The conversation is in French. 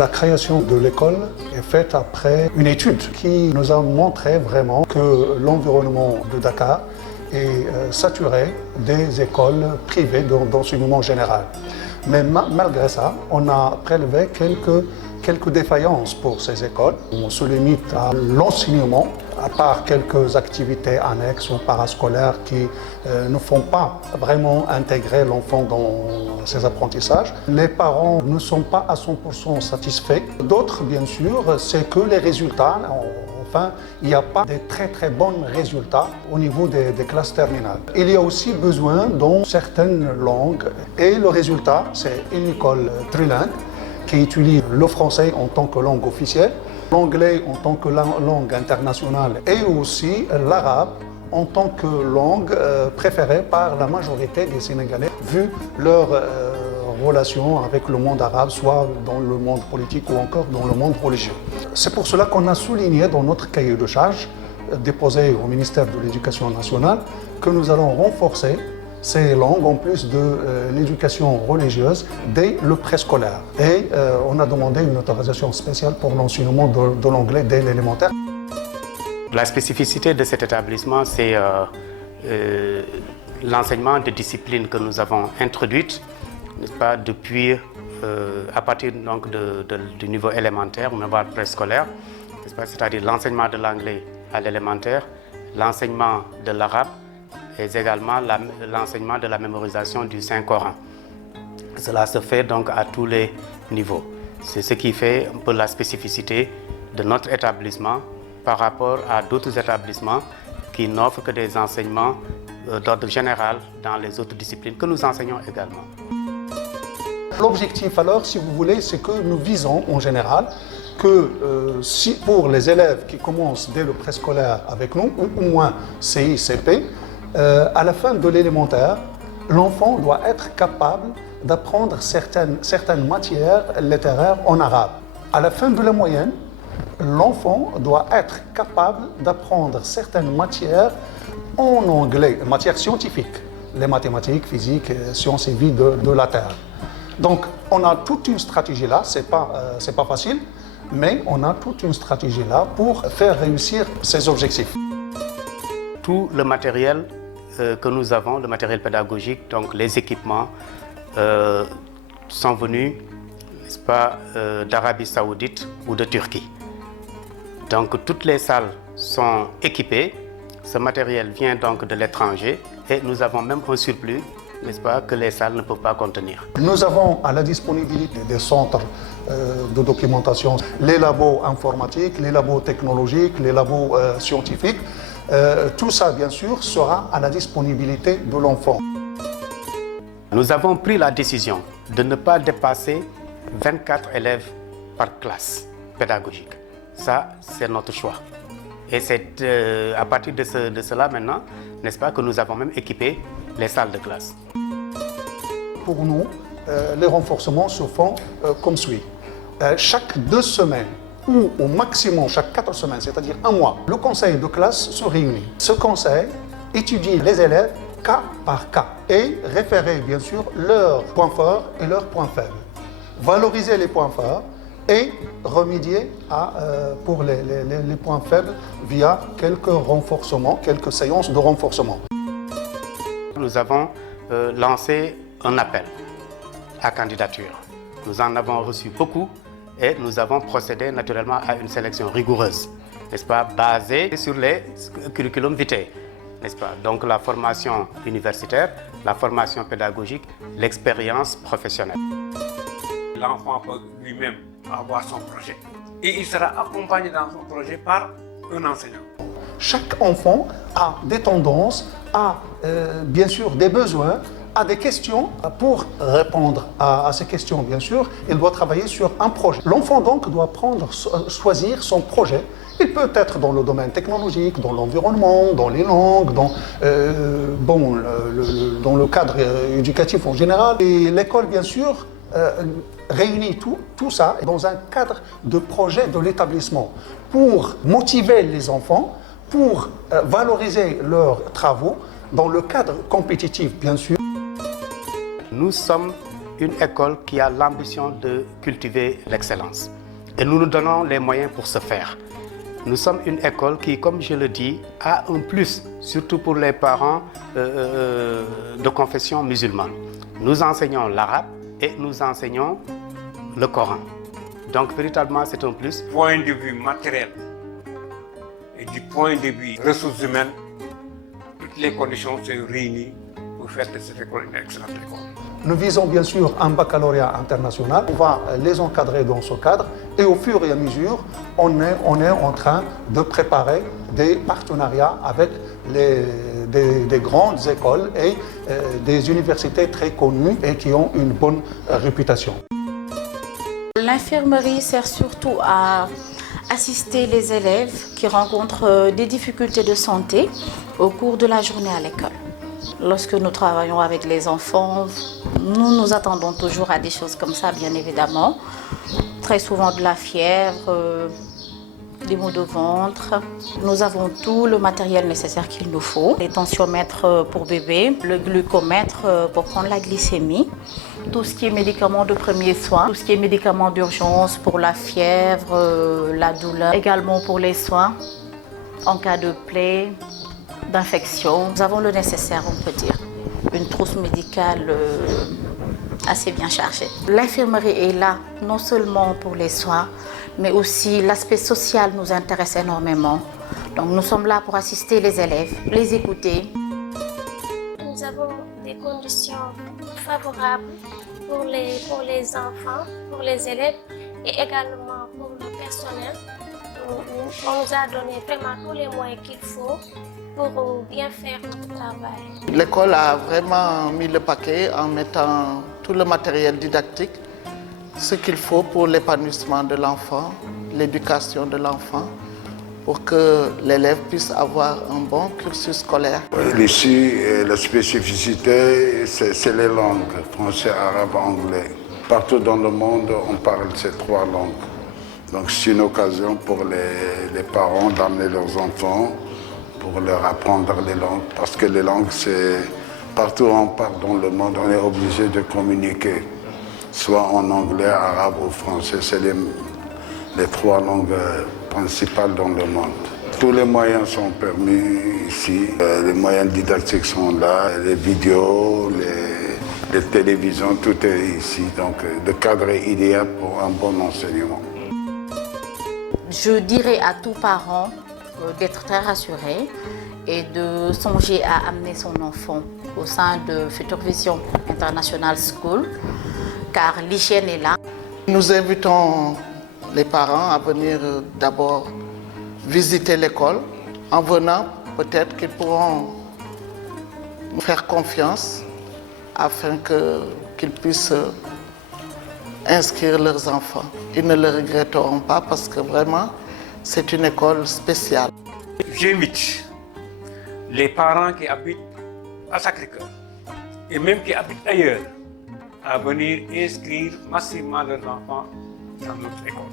La création de l'école est faite après une étude qui nous a montré vraiment que l'environnement de Dakar est saturé des écoles privées d'enseignement général. Mais malgré ça, on a prélevé quelques défaillances pour ces écoles. On se limite à l'enseignement, à part quelques activités annexes ou parascolaires qui ne font pas vraiment intégrer l'enfant dans ses apprentissages. Les parents ne sont pas à 100% satisfaits. D'autres, bien sûr, c'est que les résultats, enfin, il n'y a pas de très bons résultats au niveau des classes terminales. Il y a aussi besoin dans certaines langues et le résultat, c'est une école trilingue qui utilise le français en tant que langue officielle, l'anglais en tant que langue internationale et aussi l'arabe en tant que langue préférée par la majorité des Sénégalais, vu leur relation avec le monde arabe, soit dans le monde politique ou encore dans le monde religieux. C'est pour cela qu'on a souligné dans notre cahier de charges déposé au ministère de l'Éducation nationale que nous allons renforcer ces langues en plus de l'éducation religieuse dès le préscolaire. Et on a demandé une autorisation spéciale pour l'enseignement de l'anglais dès l'élémentaire. La spécificité de cet établissement, c'est l'enseignement de disciplines que nous avons introduites, n'est-ce pas, depuis, à partir donc, du niveau élémentaire, ou voire préscolaire, n'est-ce pas, c'est-à-dire l'enseignement de l'anglais à l'élémentaire, l'enseignement de l'arabe, et également l'enseignement de la mémorisation du Saint-Coran. Cela se fait donc à tous les niveaux. C'est ce qui fait un peu la spécificité de notre établissement par rapport à d'autres établissements qui n'offrent que des enseignements d'ordre général dans les autres disciplines que nous enseignons également. L'objectif alors, si vous voulez, c'est que nous visons en général que si pour les élèves qui commencent dès le préscolaire avec nous, ou au moins CI, CP, à la fin de l'élémentaire, l'enfant doit être capable d'apprendre certaines matières littéraires en arabe. À la fin de la moyenne, l'enfant doit être capable d'apprendre certaines matières en anglais, matières scientifiques, les mathématiques, physique, sciences et vie de la Terre. Donc, on a toute une stratégie là, c'est pas facile, mais on a toute une stratégie là pour faire réussir ces objectifs. Tout le matériel que nous avons, le matériel pédagogique, donc les équipements, sont venus, n'est-ce pas, d'Arabie Saoudite ou de Turquie. Donc toutes les salles sont équipées, ce matériel vient donc de l'étranger et nous avons même un surplus, n'est-ce pas, que les salles ne peuvent pas contenir. Nous avons à la disponibilité des centres de documentation, les labos informatiques, les labos technologiques, les labos scientifiques. Tout ça, bien sûr, sera à la disponibilité de l'enfant. Nous avons pris la décision de ne pas dépasser 24 élèves par classe pédagogique. Ça, c'est notre choix. Et c'est à partir de cela maintenant, n'est-ce pas, que nous avons même équipé les salles de classe. Pour nous, les renforcements se font comme suit. Chaque 2 semaines, ou au maximum chaque 4 semaines, c'est-à-dire un mois, le conseil de classe se réunit. Ce conseil étudie les élèves cas par cas et référer bien sûr leurs points forts et leurs points faibles. Valoriser les points forts et remédier pour les points faibles via quelques renforcements, quelques séances de renforcement. Nous avons lancé un appel à candidature. Nous en avons reçu beaucoup et nous avons procédé naturellement à une sélection rigoureuse, n'est-ce pas, basée sur les curriculum vitae, n'est-ce pas, donc la formation universitaire, la formation pédagogique, l'expérience professionnelle. L'enfant peut lui-même avoir son projet et il sera accompagné dans son projet par un enseignant. Chaque enfant a des tendances, a bien sûr des besoins, a des questions. Pour répondre à ces questions, bien sûr, il doit travailler sur un projet. L'enfant donc doit choisir son projet. Il peut être dans le domaine technologique, dans l'environnement, dans les langues, dans le cadre éducatif en général. Et l'école, bien sûr, réunit tout ça dans un cadre de projet de l'établissement pour motiver les enfants, pour valoriser leurs travaux dans le cadre compétitif, bien sûr. Nous sommes une école qui a l'ambition de cultiver l'excellence. Et nous nous donnons les moyens pour ce faire. Nous sommes une école qui, comme je le dis, a un plus, surtout pour les parents de confession musulmane. Nous enseignons l'arabe et nous enseignons le Coran. Donc, véritablement, c'est un plus. Du point de vue matériel et du point de vue ressources humaines, toutes les conditions sont réunies pour faire de cette école une excellente école. Nous visons bien sûr un baccalauréat international. On va les encadrer dans ce cadre et au fur et à mesure, on est en train de préparer des partenariats avec des grandes écoles et des universités très connues et qui ont une bonne réputation. L'infirmerie sert surtout à assister les élèves qui rencontrent des difficultés de santé au cours de la journée à l'école. Lorsque nous travaillons avec les enfants, nous nous attendons toujours à des choses comme ça, bien évidemment. Très souvent de la fièvre, des maux de ventre. Nous avons tout le matériel nécessaire qu'il nous faut. Les tensiomètres pour bébé, le glucomètre pour prendre la glycémie, tout ce qui est médicaments de premier soin, tout ce qui est médicaments d'urgence pour la fièvre, la douleur, également pour les soins en cas de plaie, d'infection. Nous avons le nécessaire, on peut dire. Une trousse médicale assez bien chargée. L'infirmerie est là non seulement pour les soins, mais aussi l'aspect social nous intéresse énormément. Donc nous sommes là pour assister les élèves, les écouter. Nous avons des conditions favorables pour les enfants, pour les élèves et également pour le personnel. On nous a donné vraiment tous les moyens qu'il faut pour bien faire notre travail. L'école a vraiment mis le paquet en mettant tout le matériel didactique, ce qu'il faut pour l'épanouissement de l'enfant, l'éducation de l'enfant, pour que l'élève puisse avoir un bon cursus scolaire. Ici, la spécificité, c'est les langues, français, arabe, anglais. Partout dans le monde, on parle ces trois langues. Donc c'est une occasion pour les parents d'amener leurs enfants pour leur apprendre les langues. Parce que les langues, c'est partout où on part dans le monde, on est obligé de communiquer. Soit en anglais, arabe ou français, c'est les trois langues principales dans le monde. Tous les moyens sont permis ici. Les moyens didactiques sont là, les vidéos, les télévisions, tout est ici. Donc le cadre est idéal pour un bon enseignement. Je dirais à tout parent d'être très rassuré et de songer à amener son enfant au sein de Future Vision International School, car l'hygiène est là. Nous invitons les parents à venir d'abord visiter l'école. En venant, peut-être qu'ils pourront nous faire confiance afin qu'ils puissent inscrire leurs enfants. Ils ne le regretteront pas parce que vraiment, c'est une école spéciale. J'invite les parents qui habitent à Sacré-Cœur et même qui habitent ailleurs à venir inscrire massivement leurs enfants dans notre école.